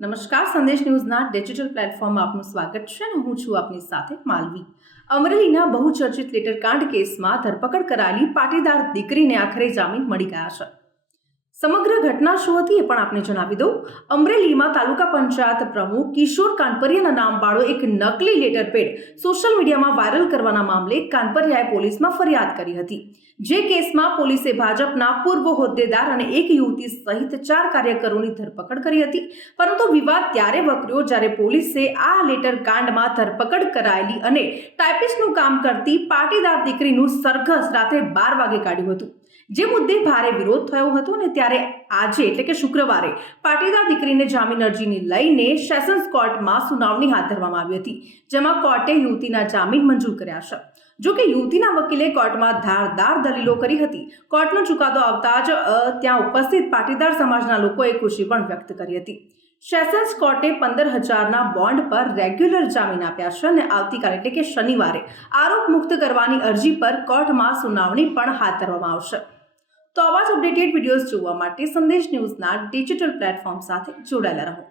નમસ્કાર, સંદેશ ન્યૂઝના ડિજિટલ પ્લેટફોર્મમાં આપનું સ્વાગત છે અને હું છું આપની સાથે માલવી. અમરેલીના બહુચર્ચિત લેટરકાંડ કેસમાં ધરપકડ કરાયેલી પાટીદાર દીકરીને આખરે જામીન મળી ગયા છે. સમગ્ર ઘટના શું હતી એ પણ આપને જણાવી દઉં. અમરેલીમાં તાલુકા પંચાયત પ્રમુખ કિશોર કાનપરિયાના નામવાળો એક નકલી લેટરપેડ સોશિયલ મીડિયામાં વાયરલ કરવાના મામલે કાનપરિયાએ પોલીસમાં ફરિયાદ કરી હતી. જે કેસમાં પોલીસે ભાજપના પૂર્વ હોદ્દેદાર અને એક યુવતી સહિત 4 કાર્યકરોની ધરપકડ કરી હતી. પરંતુ વિવાદ ત્યારે વકર્યો જ્યારે પોલીસે આ લેટરકાંડમાં ધરપકડ કરાયેલી અને ટાઈપિસ્ટનું કામ કરતી પાટીદાર દીકરીનું સરઘસ રાત્રે 12 વાગે કાઢ્યું હતું. જે મુદ્દે ભારે વિરોધ થયો હતો અને ત્યારે આજે એટલે કે શુક્રવારે પાટીદાર દીકરીને જામીન અરજીને લઈને સેશન્સ કોર્ટમાં સુનાવણી હાથ ધરવામાં આવી હતી, જેમાં કોર્ટે યુવતીના જામીન મંજૂર કર્યા છે. જો કે યુવતીના વકીલે કોર્ટમાં ધારદાર દલીલો કરી હતી. કોર્ટનો ચુકાદો આવતા જ ત્યાં ઉપસ્થિત પાટીદાર સમાજના લોકોએ ખુશી પણ વ્યક્ત કરી હતી. સેશન્સ કોર્ટે 15,000ના બોન્ડ પર રેગ્યુલર જામીન આપ્યા છે અને આવતીકાલે એટલે કે શનિવારે આરોપ મુક્ત કરવાની અરજી પર કોર્ટમાં સુનાવણી પણ હાથ ધરવામાં આવશે. તો આવા જ અપડેટેડ વિડીયોઝ જોવા માટે સંદેશ ન્યૂઝના ડિજિટલ પ્લેટફોર્મ સાથે જોડાયેલા રહો.